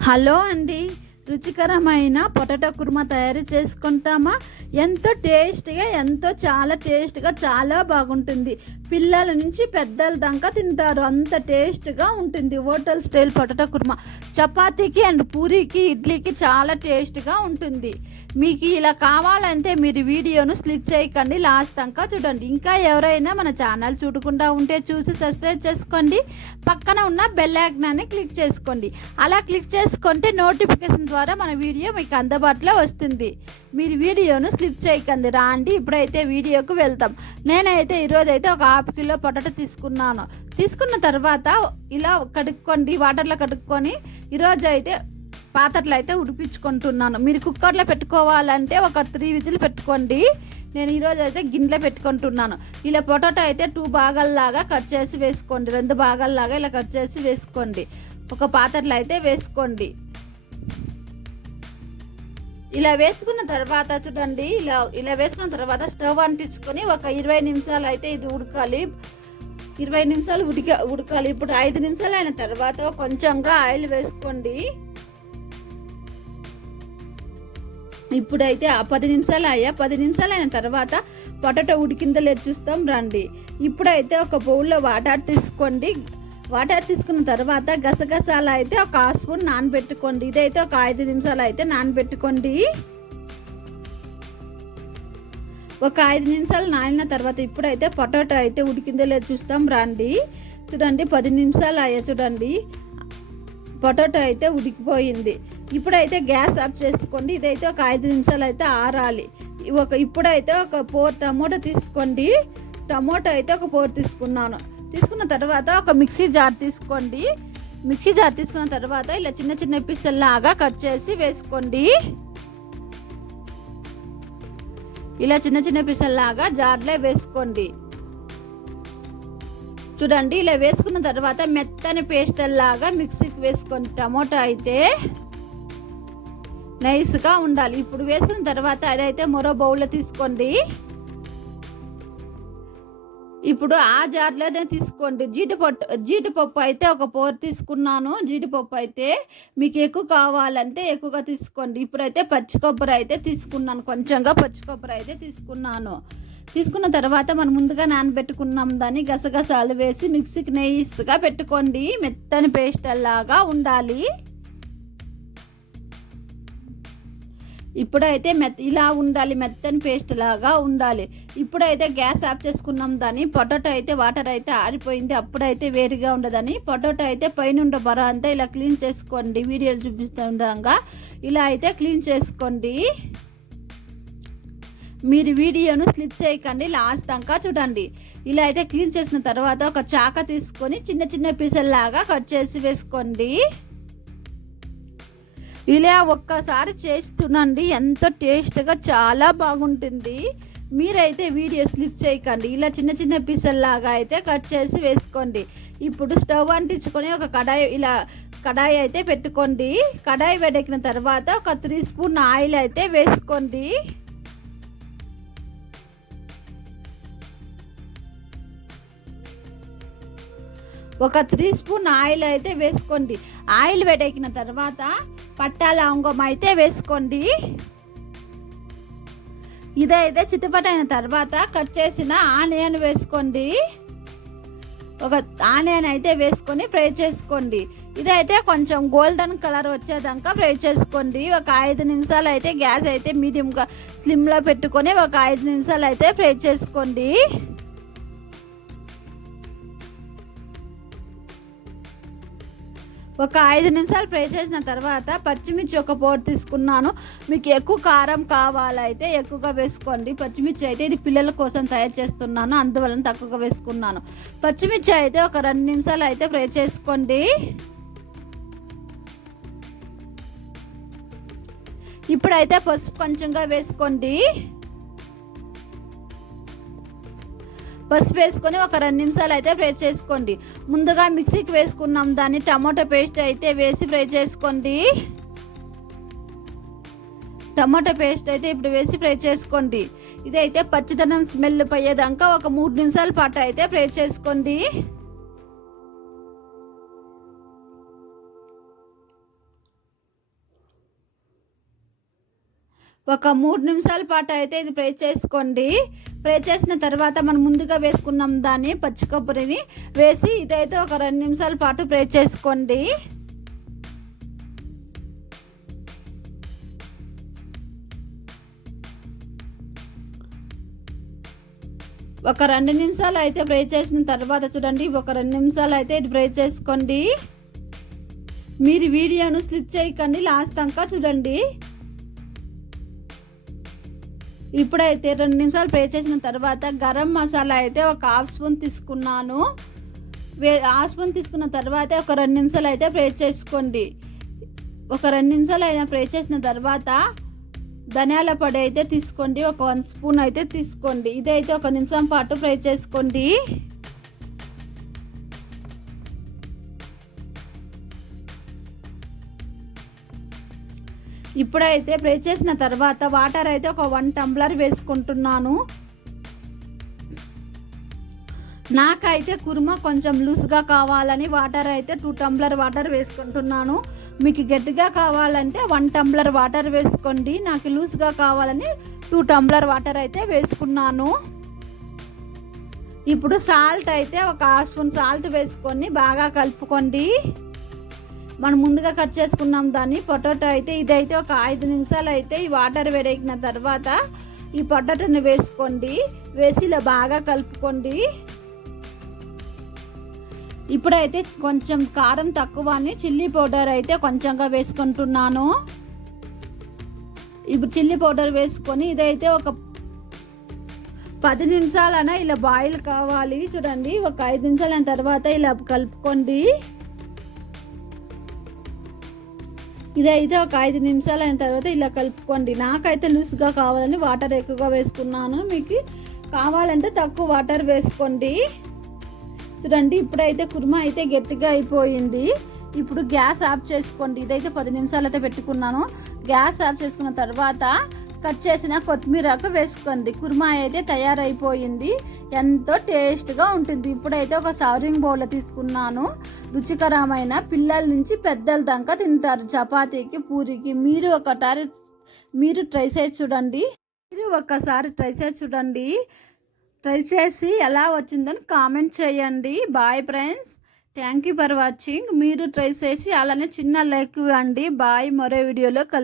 Hello అండి రుచికరమైన potato kurma తయారు చేసుకుంటామా? ఎంతో టేస్ట్గా ఎంతో చాలా టేస్ట్గా చాలా బాగుంటుంది. పిల్లల నుంచి పెద్దల దాకా తింటారు. అంత టేస్ట్గా ఉంటుంది హోటల్ స్టైల్ పొటాటో కుర్మా. చపాతీకి అండ్ పూరీకి ఇడ్లీకి చాలా టేస్ట్గా ఉంటుంది. మీకు ఇలా కావాలంటే మీరు వీడియోను స్లిప్ చేయకండి లాస్ట్ దాకా చూడండి. ఇంకా ఎవరైనా మన ఛానల్ చూడకుండా ఉంటే చూసి సబ్స్క్రైబ్ చేసుకోండి. పక్కన ఉన్న బెల్ ఐకాన్ని క్లిక్ చేసుకోండి. అలా క్లిక్ చేసుకుంటే నోటిఫికేషన్ ద్వారా మన వీడియో మీకు అందుబాటులో వస్తుంది. మీరు వీడియోను స్లిప్ చేయకండి. రాండి ఇప్పుడైతే వీడియోకు వెళ్తాం. నేనైతే ఈరోజు అయితే ఒక హాఫ్ కిలో పొటాటో తీసుకున్నాను. తీసుకున్న తర్వాత ఇలా కడుక్కోండి వాటర్లో కడుక్కొని ఈరోజు అయితే పాత్రలు అయితే ఉడిపించుకుంటున్నాను. మీరు కుక్కర్లో పెట్టుకోవాలంటే ఒక త్రీ విజిల్ పెట్టుకోండి. నేను ఈరోజు అయితే గిన్నెలో పెట్టుకుంటున్నాను. ఇలా పొటాటో అయితే టూ భాగాల్లాగా కట్ చేసి వేసుకోండి. రెండు భాగాల్లాగా ఇలా కట్ చేసి వేసుకోండి. ఒక పాత్రలో అయితే వేసుకోండి. ఇలా వేసుకున్న తర్వాత చూడండి ఇలా ఇలా వేసుకున్న తర్వాత స్టవ్ అంటించుకొని ఒక ఇరవై నిమిషాలు అయితే ఇది ఉడకాలి. ఇరవై నిమిషాలు ఉడిక ఉడకాలి. ఇప్పుడు ఐదు నిమిషాలు అయిన తర్వాత కొంచెంగా ఆయిల్ వేసుకోండి. ఇప్పుడైతే ఆ పది నిమిషాలు అయ్యా. పది నిమిషాలు అయిన తర్వాత పొటాటో ఉడికిందో లేదు చూస్తాం రండి. ఇప్పుడైతే ఒక బౌల్లో వాటర్ తీసుకోండి. వాటర్ తీసుకున్న తర్వాత గసగసాలు అయితే ఒక హాఫ్ స్పూన్ నానబెట్టుకోండి. ఇదైతే ఒక ఐదు నిమిషాలు అయితే నానబెట్టుకోండి. ఒక ఐదు నిమిషాలు నానిన తర్వాత ఇప్పుడైతే పొటాటో అయితే ఉడికిందో లేదో చూస్తాం రండి. చూడండి పది నిమిషాలు అయ్యా చూడండి. పొటాటో అయితే ఉడికిపోయింది. ఇప్పుడైతే గ్యాస్ ఆఫ్ చేసుకోండి. ఇదైతే ఒక ఐదు నిమిషాలు అయితే ఆరాలి ఒక ఇప్పుడైతే ఒక ఫోర్ టమోటా తీసుకోండి. టమోటా అయితే ఒక ఫోర్ తీసుకున్నాను. తీసుకున్న తర్వాత ఒక మిక్సీ జార్ తీసుకోండి. మిక్సీ జార్ తీసుకున్న తర్వాత ఇలా చిన్న చిన్న పిసల్లాగా కట్ చేసి వేసుకోండి. ఇలా చిన్న చిన్న పిసల్లాగా జార్లో వేసుకోండి. చూడండి ఇలా వేసుకున్న తర్వాత మెత్తని పేస్ట్ లాగా మిక్సీకి వేసుకోండి టమోటా అయితే నైస్గా ఉండాలి. ఇప్పుడు వేసుకున్న తర్వాత అదైతే మరో బౌల్లో తీసుకోండి. ఇప్పుడు ఆ జార్లోనే తీసుకోండి. జీడిపట్టు జీడిపప్పు అయితే ఒక పోర్ తీసుకున్నాను. జీడిపప్పు అయితే మీకు ఎక్కువ కావాలంటే ఎక్కువగా తీసుకోండి. ఇప్పుడైతే పచ్చి కొబ్బరి అయితే తీసుకున్నాను. కొంచెంగా పచ్చి కొబ్బరి అయితే తీసుకున్నాను. తీసుకున్న తర్వాత మనం ముందుగా నానబెట్టుకున్నాం దాన్ని గసగసాలు వేసి మిక్సీకి నెయ్యిగా పెట్టుకోండి. మెత్తని పేస్ట్ లాగా ఉండాలి. ఇప్పుడైతే మెత్త ఇలా ఉండాలి మెత్తని పేస్ట్ లాగా ఉండాలి. ఇప్పుడైతే గ్యాస్ ఆఫ్ చేసుకున్నాం దాన్ని. పొటాటో అయితే వాటర్ అయితే ఆరిపోయింది. అప్పుడైతే వేడిగా ఉండదని. పొటాటో అయితే పైన బర అంతా ఇలా క్లీన్ చేసుకోండి. వీడియోలు చూపిస్తుండగా ఇలా అయితే క్లీన్ చేసుకోండి. మీరు వీడియోను స్లిప్ చేయకండి. లాస్ట్ దాకా చూడండి. ఇలా అయితే క్లీన్ చేసిన తర్వాత ఒక చాక తీసుకొని చిన్న చిన్న పీసల్లాగా కట్ చేసి వేసుకోండి. ఇలా ఒక్కసారి చేస్తునండి ఎంతో టేస్ట్గా చాలా బాగుంటుంది. మీరైతే వీడియో స్లిప్ చేయకండి. ఇలా చిన్న చిన్న పీసల్లాగా అయితే కట్ చేసి వేసుకోండి. ఇప్పుడు స్టవ్ అంటించుకొని ఒక కడాయి ఇలా కడాయి అయితే పెట్టుకోండి. కడాయి వేడెక్కిన తర్వాత ఒక త్రీ స్పూన్ ఆయిల్ అయితే వేసుకోండి. ఒక త్రీ స్పూన్ ఆయిల్ అయితే వేసుకోండి. ఆయిల్ వేడెక్కిన తర్వాత పట్టాల అంగం అయితే వేసుకోండి. ఇదైతే చిట్టుపటైన తర్వాత కట్ చేసిన ఆనియన్ వేసుకోండి. ఒక ఆనియన్ అయితే వేసుకొని ఫ్రై చేసుకోండి. ఇదైతే కొంచెం గోల్డెన్ కలర్ వచ్చేదాకా ఫ్రై చేసుకోండి. ఒక ఐదు నిమిషాలు అయితే గ్యాస్ అయితే మీడియంగా స్లిమ్లో పెట్టుకొని ఒక ఐదు నిమిషాలు అయితే ఫ్రై చేసుకోండి. ఒక ఐదు నిమిషాలు ఫ్రై చేసిన తర్వాత పచ్చిమిర్చి ఒక పోర్ తీసుకున్నాను. మీకు ఎక్కువ కారం కావాలైతే ఎక్కువగా వేసుకోండి. పచ్చిమిర్చి అయితే ఇది పిల్లల కోసం తయారు చేస్తున్నాను. అందువలన తక్కువగా వేసుకున్నాను. పచ్చిమిర్చి అయితే ఒక రెండు నిమిషాలు అయితే ఫ్రై చేసుకోండి. ఇప్పుడైతే పసుపు కొంచెంగా వేసుకోండి. పసుపు వేసుకొని ఒక రెండు నిమిషాలు అయితే ఫ్రై చేసుకోండి. ముందుగా మిక్సీకి వేసుకున్నాం. దాన్ని టమాటో పేస్ట్ అయితే వేసి ఫ్రై చేసుకోండి. టమాటో పేస్ట్ అయితే ఇప్పుడు వేసి ఫ్రై చేసుకోండి. ఇదైతే పచ్చిదనం స్మెల్ పోయేదాకా ఒక మూడు నిమిషాల పాటు అయితే ఫ్రై చేసుకోండి. ఒక మూడు నిమిషాల పాటు అయితే ఇది ప్రే చేసుకోండి. ప్రే చేసిన తర్వాత మనం ముందుగా వేసుకున్నాం దాన్ని పచ్చి కొబ్బరిని వేసి ఇదైతే ఒక రెండు నిమిషాల పాటు ప్రే చేసుకోండి. ఒక రెండు నిమిషాలు అయితే ప్రే చేసిన తర్వాత చూడండి ఒక రెండు నిమిషాలు అయితే ఇది ప్రే చేసుకోండి. మీరు వీడియోను స్లిప్ చేయకండి లాస్ట్ అంకా చూడండి. ఇప్పుడైతే రెండు నిమిషాలు ఫ్రై చేసిన తర్వాత గరం మసాలా అయితే ఒక హాఫ్ స్పూన్ తీసుకున్నాను. వే హాఫ్ స్పూన్ తీసుకున్న తర్వాత ఒక రెండు నిమిషాలు అయితే ఫ్రై చేసుకోండి. ఒక రెండు నిమిషాలు అయినా ఫ్రై చేసిన తర్వాత ధనియాల పొడి అయితే తీసుకోండి. ఒక వన్ స్పూన్ అయితే తీసుకోండి. ఇదైతే ఒక నిమిషం పాటు ఫ్రై చేసుకోండి. ఇప్పుడైతే ప్రే చేసిన తర్వాత వాటర్ అయితే ఒక వన్ టంబ్లర్ వేసుకుంటున్నాను. నాకైతే కుర్మా కొంచెం లూజ్గా కావాలని వాటర్ అయితే టూ టంబ్లర్ వాటర్ వేసుకుంటున్నాను. మీకు గట్టిగా కావాలంటే వన్ టంబ్లర్ వాటర్ వేసుకోండి. నాకు లూజ్గా కావాలని టూ టంబ్లర్ వాటర్ అయితే వేసుకున్నాను. ఇప్పుడు సాల్ట్ అయితే ఒక హాఫ్ స్పూన్ సాల్ట్ వేసుకొని బాగా కలుపుకోండి. మనం ముందుగా కట్ చేసుకున్నాం దాన్ని. పొటాటో అయితే ఇదైతే ఒక ఐదు నిమిషాలు అయితే ఈ వాటర్ వేడెక్కిన తర్వాత ఈ పొటాటోని వేసుకోండి. వేసి ఇలా బాగా కలుపుకోండి. ఇప్పుడైతే కొంచెం కారం తక్కువ అని చిల్లీ పౌడర్ అయితే కొంచెంగా వేసుకుంటున్నాను. ఇప్పుడు చిల్లీ పౌడర్ వేసుకొని ఇదైతే ఒక పది నిమిషాలైనా ఇలా బాయిల్ కావాలి. చూడండి ఒక ఐదు నిమిషాల తర్వాత ఇలా కలుపుకోండి. ఇదైతే ఒక ఐదు నిమిషాలు అయిన తర్వాత ఇలా కలుపుకోండి. నాకైతే లూస్గా కావాలని వాటర్ ఎక్కువగా వేసుకున్నాను. మీకు కావాలంటే తక్కువ వాటర్ వేసుకోండి. చూడండి ఇప్పుడైతే కుర్మా అయితే గట్టిగా అయిపోయింది. ఇప్పుడు గ్యాస్ ఆఫ్ చేసుకోండి. ఇదైతే పది నిమిషాలు అయితే పెట్టుకున్నాను. గ్యాస్ ఆఫ్ చేసుకున్న తర్వాత కట్ చేసిన కొత్తిమీరకు వేసుకోండి. కుర్మా అయితే తయారైపోయింది. ఎంతో టేస్ట్గా ఉంటుంది. ఇప్పుడైతే ఒక సర్వింగ్ బౌల్ తీసుకున్నాను. రుచికరమైన పిల్లల నుంచి పెద్దల దాకా తింటారు. చపాతీకి పూరికి మీరు ఒకసారి మీరు ట్రై చేసి చూడండి. మీరు ఒక్కసారి ట్రై చేసి చూడండి. ట్రై చేసి ఎలా వచ్చిందని కామెంట్ చేయండి. Bye friends. Thank you for watching. మీరు ట్రై చేసి అలానే చిన్న లైక్ ఇవ్వండి. బాయ్. మరో వీడియోలో కలి